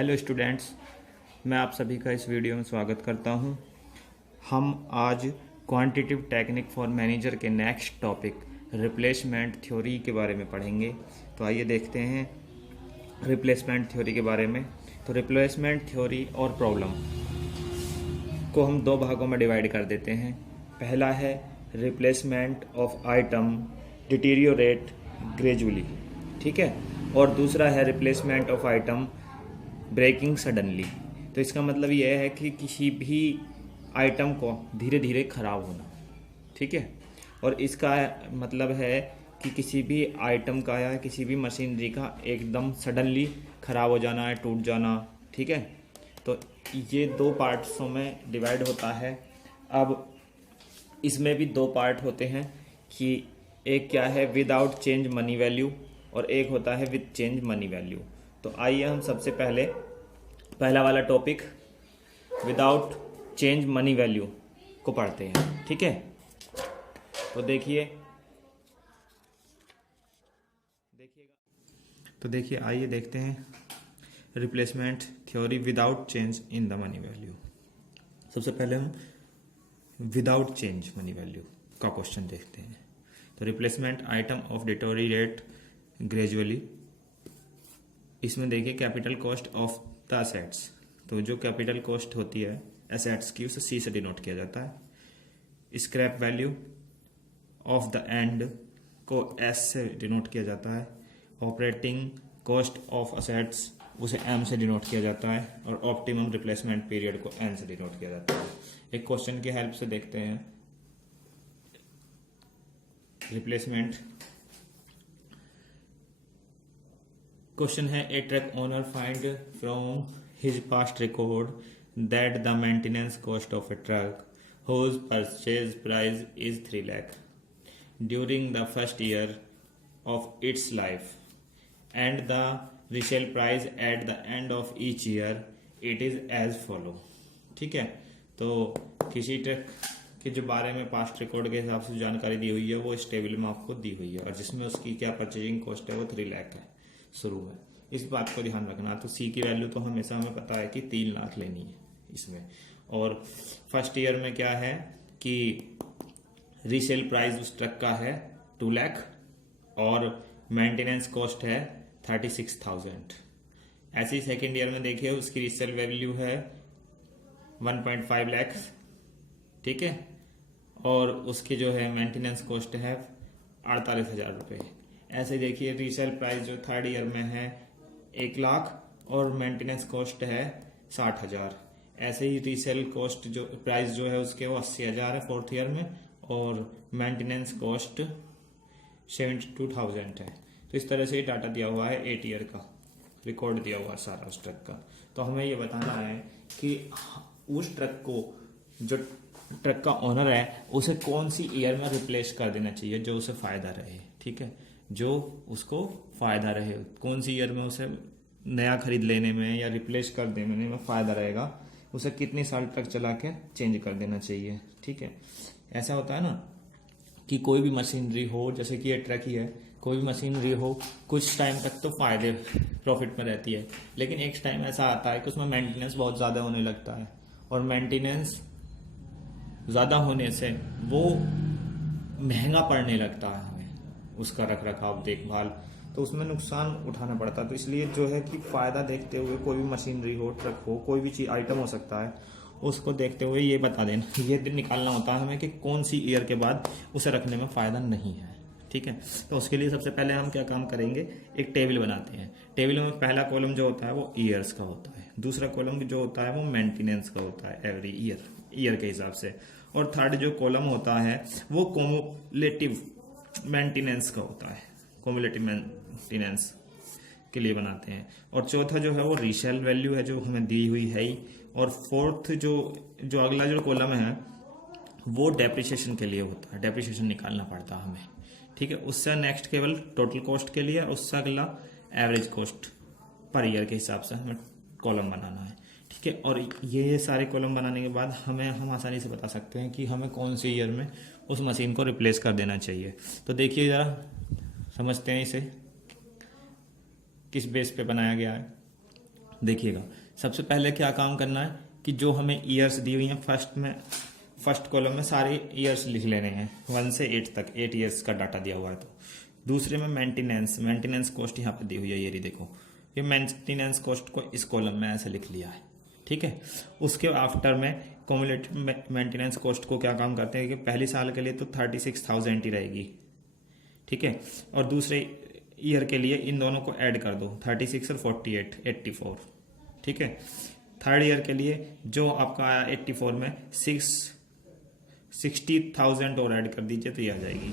Hello students, मैं आप सभी का इस वीडियो में स्वागत करता हूं। हम आज क्वांटिटेटिव टेक्निक फॉर मैनेजर के नेक्स्ट टॉपिक रिप्लेसमेंट थ्योरी के बारे में पढ़ेंगे। तो आइए देखते हैं रिप्लेसमेंट थ्योरी के बारे में। तो रिप्लेसमेंट थ्योरी और प्रॉब्लम को हम दो भागों में डिवाइड कर देते हैं। पहला है replacement of item deteriorate gradually, ठीक है, और दूसरा है replacement of item breaking suddenly. तो इसका मतलब यह है कि किसी भी आइटम को धीरे धीरे ख़राब होना, ठीक है, और इसका मतलब है कि किसी भी आइटम का या किसी भी मशीनरी का एकदम सडनली ख़राब हो जाना है, टूट जाना, ठीक है। तो ये दो पार्ट्सों में डिवाइड होता है। अब इसमें भी दो पार्ट होते हैं कि एक क्या है विदाउट चेंज मनी वैल्यू और एक होता है विद चेंज मनी वैल्यू। तो आइए हम सबसे पहले पहला वाला topic without change money value को पढ़ते हैं, ठीक है। तो देखिए आइए देखते हैं replacement theory without change in the money value. सबसे पहले हम विदाउट चेंज मनी वैल्यू का क्वेश्चन देखते हैं। तो replacement item of deteriorate gradually, इसमें देखिए capital cost of the assets. तो जो कैपिटल कॉस्ट होती है एसेट्स की उसे सी से डिनोट किया जाता है। Scrap value of the end को एस से डिनोट किया जाता है। ऑपरेटिंग कॉस्ट ऑफ एसेट्स उसे एम से डिनोट किया जाता है और ऑप्टिमम रिप्लेसमेंट पीरियड को एन से डिनोट किया जाता है। एक क्वेश्चन की हेल्प से देखते हैं रिप्लेसमेंट। क्वेश्चन है a truck owner find from his past record that the maintenance cost of a truck whose purchase price is 3 lakh during the first year of its life and the resale price at the end of each year it is as follow, ठीक है। तो किसी truck के जो बारे में past record के हिसाब से जानकारी दी हुई है वो इस टेबल में आपको दी हुई है और जिसमें उसकी क्या परचेजिंग कॉस्ट है वो 3 लाख है शुरू में। इस बात को ध्यान रखना। तो सी की वैल्यू तो हमेशा हमें पता है कि 3 लाख लेनी है इसमें। और फर्स्ट ईयर में क्या है कि रीसेल प्राइस उस ट्रक का है 2 लाख और मेंटेनेंस कॉस्ट है 36,000। ऐसे ही सेकेंड ईयर में देखिए उसकी रीसेल वैल्यू है 1.5 लाख, ठीक है, और उसकी जो है मेंटेनेंस कॉस्ट है 48,000 रुपये। ऐसे देखिए रीसेल प्राइस जो थर्ड ईयर में है 1 लाख और मेंटेनेंस कॉस्ट है 60,000। ऐसे ही रीसेल कॉस्ट जो प्राइस जो है उसके वो 80,000 है फोर्थ ईयर में और मेंटेनेंस कॉस्ट 72,000 है। तो इस तरह से ही डाटा दिया हुआ है 8 ईयर का रिकॉर्ड दिया हुआ है सारा उस ट्रक का। तो हमें ये बताना है कि उस ट्रक को जो ट्रक का ओनर है उसे कौन सी ईयर में रिप्लेस कर देना चाहिए जो उसे फायदा रहे, ठीक है, जो उसको फायदा रहे, कौन सी ईयर में उसे नया खरीद लेने में या रिप्लेस कर देने में फायदा रहेगा, उसे कितने साल ट्रक चला के चेंज कर देना चाहिए, ठीक है। ऐसा होता है ना कि कोई भी मशीनरी हो, जैसे कि ये ट्रक ही है, कोई भी मशीनरी हो कुछ टाइम तक तो फायदे प्रॉफिट में रहती है, लेकिन एक टाइम ऐसा आता है कि उसमें मेंटेनेंस बहुत ज़्यादा होने लगता है और मेंटेनेंस ज़्यादा होने से वो महंगा पड़ने लगता है हमें उसका रख रखाव देखभाल, तो उसमें नुकसान उठाना पड़ता है। तो इसलिए जो है कि फ़ायदा देखते हुए कोई भी मशीनरी हो, ट्रक हो, कोई भी चीज़ आइटम हो सकता है, उसको देखते हुए ये बता देना, ये दिन निकालना होता है हमें कि कौन सी ईयर के बाद उसे रखने में फ़ायदा नहीं है, ठीक है। तो उसके लिए सबसे पहले हम क्या काम करेंगे, एक टेबल बनाते हैं। टेबल में पहला कॉलम जो होता है वो ईयर्स का होता है, दूसरा कॉलम जो होता है वो मेंटेनेंस का होता है एवरी ईयर के हिसाब से, और थर्ड जो कॉलम होता है वो क्यूमुलेटिव मेंटेनेंस का होता है, क्यूमुलेटिव मेंटेनेंस के लिए बनाते हैं। और चौथा जो है वो रीसेल वैल्यू है जो हमें दी हुई है ही, और फोर्थ जो अगला जो कॉलम है वो डेप्रिसिएशन के लिए होता है, डेप्रिसिएशन निकालना पड़ता है हमें, ठीक है। उससे नेक्स्ट केवल टोटल कॉस्ट के लिए, उससे अगला एवरेज कॉस्ट पर ईयर के हिसाब से हमें कॉलम बनाना है, ठीक है। और ये सारे कॉलम बनाने के बाद हम आसानी से बता सकते हैं कि हमें कौन सी ईयर में उस मशीन को रिप्लेस कर देना चाहिए। तो देखिए ज़रा समझते हैं इसे किस बेस पे बनाया गया है। देखिएगा, सबसे पहले क्या काम करना है कि जो हमें ईयर्स दी हुई हैं फर्स्ट कॉलम में सारे ईयर्स लिख लेने हैं 1 से 8 तक, 8 ईयर्स का डाटा दिया हुआ है। तो दूसरे में मेंटेनेंस कॉस्ट यहाँ पे दी हुई है, ये रही देखो, ये मेंटेनेंस कॉस्ट को इस कॉलम में ऐसे लिख लिया है, ठीक है। उसके आफ्टर में क्यूमुलेटिव मेंटेनेंस कॉस्ट को क्या काम करते हैं कि पहली साल के लिए तो 36,000 ही रहेगी, ठीक है, और दूसरे ईयर के लिए इन दोनों को ऐड कर दो 36 और 48 84, ठीक है। थर्ड ईयर के लिए जो आपका आया 84 में 60,000 और ऐड कर दीजिए तो ये आ जाएगी।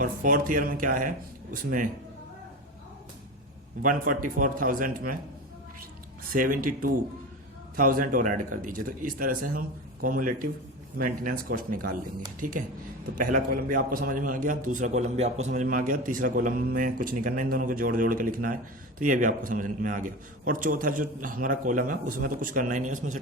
और फोर्थ ईयर में क्या है, उसमें 144,000 में 72,000 और ऐड कर दीजिए। तो इस तरह से हम क्यूमुलेटिव मेंटेनेंस कॉस्ट निकाल लेंगे, ठीक है। तो पहला कॉलम भी आपको समझ में आ गया, दूसरा कॉलम भी आपको समझ में आ गया, तीसरा कॉलम में कुछ नहीं करना, इन दोनों को जोड़ जोड़ के लिखना है, तो ये भी आपको समझ में आ गया। और चौथा जो हमारा कॉलम है उसमें तो कुछ करना ही नहीं है, उसमें से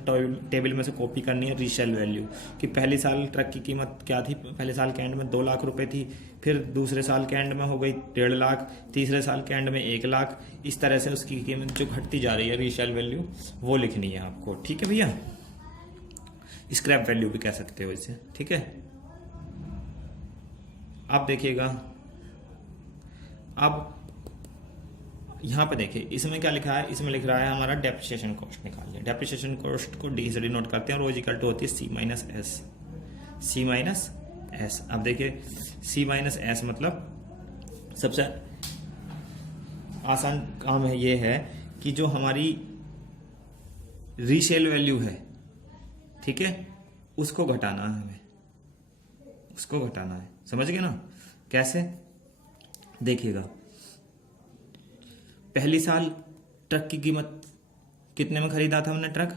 टेबल में से कॉपी करनी है रीसेल वैल्यू कि पहली साल ट्रक की कीमत क्या थी, पहले साल के एंड में 2 लाख रुपए थी, फिर दूसरे साल के एंड में हो गई 1.5 लाख, तीसरे साल के एंड में 1 लाख, इस तरह से उसकी कीमत जो घटती जा रही है रीसेल वैल्यू वो लिखनी है आपको, ठीक है भैया। स्क्रैप वैल्यू भी कह सकते हो इसे, ठीक है। अब देखिएगा, अब यहां पे देखिए इसमें क्या लिखा है, इसमें लिख रहा है हमारा डेप्रिसिएशन कॉस्ट निकाल लिया। डेप्रिसिएशन कॉस्ट को डी से डिनोट करते हैं, रोज इक्वल टू होती है सी माइनस एस। अब देखिए सी माइनस एस मतलब सबसे आसान काम है ये है कि जो हमारी रीसेल वैल्यू है, ठीक है, उसको घटाना है हमें, उसको घटाना है, समझ गए ना कैसे। देखिएगा पहली साल ट्रक की कीमत कितने में खरीदा था हमने ट्रक,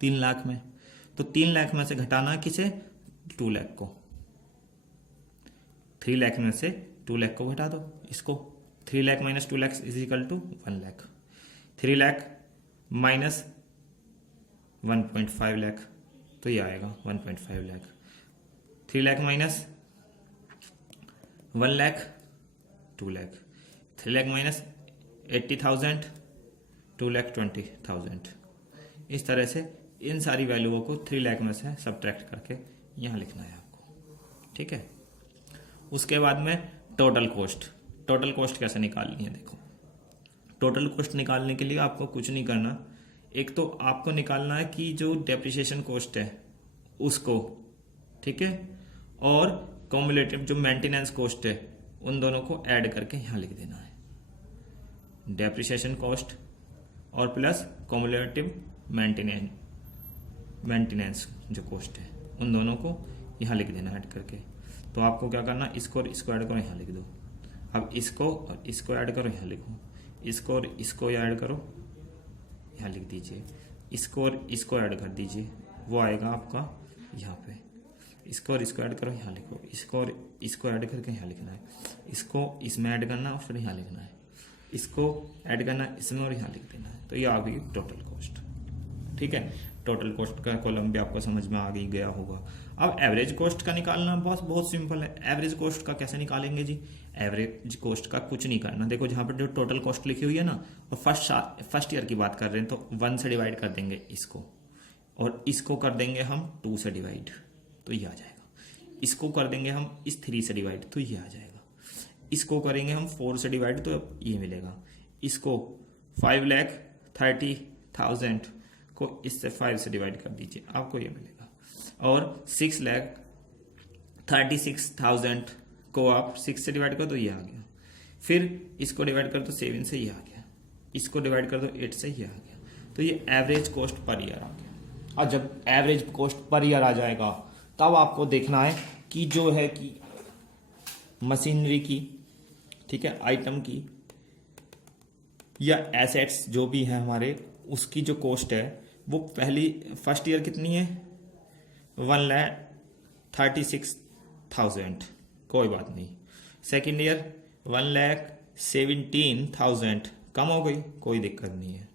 3 लाख में, तो 3 लाख में से घटाना किसे, 2 लाख को, 3 लाख में से 2 लाख को घटा दो इसको, 3 lakh minus 2 lakh is equal to 1 lakh, 3 lakh minus 1.5 lakh तो ये आएगा 1.5 लाख, 3 लाख माइनस 1 लाख 2 लाख, 3 लाख माइनस 80,000 2 लाख 20,000। इस तरह से इन सारी वैल्यूओं को 3 लाख में से सब्ट्रैक्ट करके यहाँ लिखना है आपको, ठीक है। उसके बाद में टोटल कॉस्ट कैसे निकालनी है, देखो टोटल कॉस्ट निकालने के लिए आपको कुछ नहीं करना, एक तो आपको निकालना है कि जो डेप्रिसिएशन कॉस्ट है उसको, ठीक है, और क्यूमुलेटिव जो मेंटेनेंस कॉस्ट है उन दोनों को ऐड करके यहां लिख देना है। डेप्रिसिएशन कॉस्ट और प्लस क्यूमुलेटिव मेंटेनेंस जो कॉस्ट है उन दोनों को यहां लिख देना ऐड करके। तो आपको क्या करना, इसको और इसको ऐड करो यहां लिख दो, अब इसको और इसको ऐड करो यहां लिखो, इसको और इसको ऐड करो यहाँ लिख दीजिए, इसको और इसको ऐड कर दीजिए, वो आएगा आपका यहाँ पे, इसको और इसको ऐड करो यहाँ लिखो, इसको और इसको ऐड करके यहाँ लिखना है, इसको इसमें ऐड करना और फिर यहाँ लिखना है, इसको ऐड करना इसमें और यहाँ लिख देना है। तो ये आ गई टोटल कॉस्ट, ठीक है। टोटल कॉस्ट का कॉलम भी आपको समझ में आ गया होगा। अब एवरेज कॉस्ट का निकालना बहुत सिंपल है। एवरेज कॉस्ट का कैसे निकालेंगे जी, एवरेज कॉस्ट का कुछ नहीं करना, देखो जहां पर जो टोटल कॉस्ट लिखी हुई है ना, और फर्स्ट ईयर की बात कर रहे हैं तो 1 से डिवाइड कर देंगे इसको, और इसको कर देंगे हम 2 से डिवाइड तो ये आ जाएगा, इसको कर देंगे हम इस 3 से डिवाइड तो ये आ जाएगा, इसको करेंगे हम 4 से डिवाइड तो ये मिलेगा, इसको 5,30,000 को इससे 5 से डिवाइड कर दीजिए आपको ये मिलेगा, और 6,36,000 को आप 6 से डिवाइड कर दो ये आ गया, फिर इसको डिवाइड कर दो 7 से ये आ गया, इसको डिवाइड कर दो 8 से ये आ गया, तो ये एवरेज कॉस्ट पर ईयर आ गया। और जब एवरेज कॉस्ट पर ईयर आ जाएगा तब आपको देखना है कि जो है कि मशीनरी की, ठीक है, आइटम की या एसेट्स जो भी है हमारे, उसकी जो कॉस्ट है वो फर्स्ट ईयर कितनी है, 1,36,000, कोई बात नहीं। सेकेंड ईयर 1,17,000, कम हो गई, कोई दिक्कत नहीं है।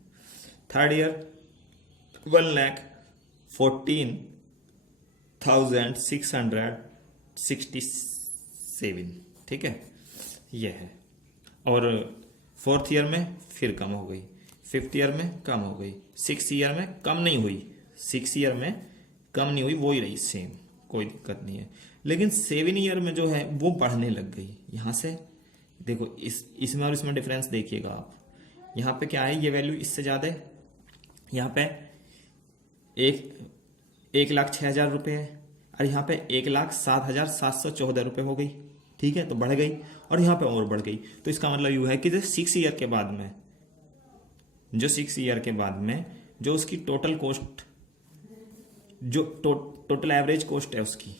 थर्ड ईयर 1,14,667, ठीक है, यह है। और फोर्थ ईयर में फिर कम हो गई, 5th ईयर में कम हो गई, 6th ईयर में कम नहीं हुई, 6th ईयर में कम नहीं हुई, वो ही रही सेम, कोई दिक्कत नहीं है। लेकिन 7 ईयर में जो है वो बढ़ने लग गई। यहाँ से देखो इसमें और इसमें डिफरेंस देखिएगा आप। यहाँ पे क्या है, ये वैल्यू इससे ज़्यादा है, यहाँ पे 1,06,000 रुपये है, और यहाँ पे 1,07,714 रुपये हो गई। ठीक है, तो बढ़ गई, और यहाँ पे और बढ़ गई। तो इसका मतलब यू है कि जो 6 ईयर के बाद में, जो उसकी टोटल कॉस्ट, जो टोटल एवरेज कॉस्ट है उसकी,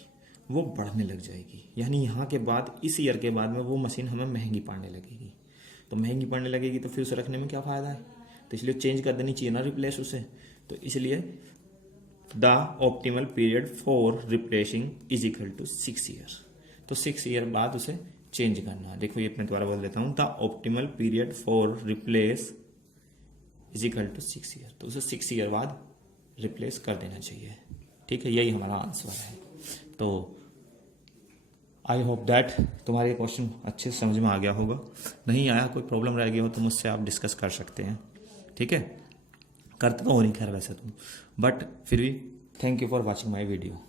वो बढ़ने लग जाएगी। यानी यहाँ के बाद, इस ईयर के बाद में वो मशीन हमें महंगी पड़ने लगेगी। तो महंगी पड़ने लगेगी तो फिर उसे रखने में क्या फ़ायदा है, तो इसलिए चेंज कर देनी चाहिए ना, रिप्लेस उसे। तो इसलिए the optimal period for replacing is equal to 6 year. तो 6 ईयर बाद उसे चेंज करना। देखो ये अपने द्वारा बोल देता हूँ, the optimal period for replace is equal to 6 year. तो उसे 6 ईयर बाद रिप्लेस कर देना चाहिए। ठीक है, यही हमारा आंसर है। तो आई होप दैट तुम्हारे क्वेश्चन अच्छे से समझ में आ गया होगा। नहीं आया, कोई प्रॉब्लम रह गया हो तो मुझसे आप डिस्कस कर सकते हैं। ठीक है, करते तो हो नहीं खैर वैसे तुम, बट फिर भी thank you for watching my video.